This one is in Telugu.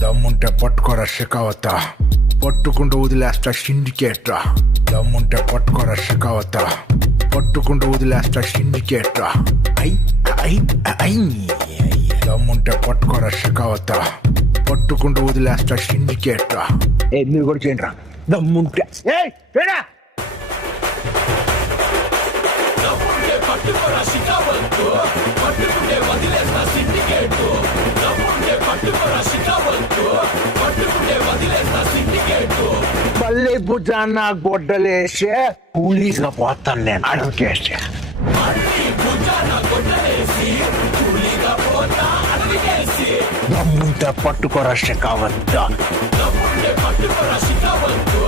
దమ్ముంటే పట్టుకోరా షెకావత, పట్టుకుంటూ వదిలేస్తా సిండికేట్రా. దమ్ముంటే పట్టుకోరా షెకావత, పట్టుకుంటూ వదిలేస్తా సిండికేట్రా. ఐ ఐ ఐ దమ్ముంటే పట్టుకోరా షెకావత, పట్టుకుంటూ వదిలేస్తా సిండికేట్రా. మీరు కూడా చేయండి రా దమ్ముంటే. పట్టుకోరా షికావత్తు, పట్టుకుంటే వదిలేస్తా సిండికేటు. దమ్ముంటే పట్టుకోరా షికావత్తు, పట్టుకుంటే వదిలేస్తా సిండికేటు. పల్లె భుజాన గొడ్డలేసే కూలీగా పోతాను నేను అడుగుకేసి. మళ్ళీ భుజాన గొడ్డలేసి కూలీగా పోతా అడిగేసి. దమ్ముంటే పట్టుకోరా షెకావత, దమ్ముంటే పట్టుకోరా షికావత్తు,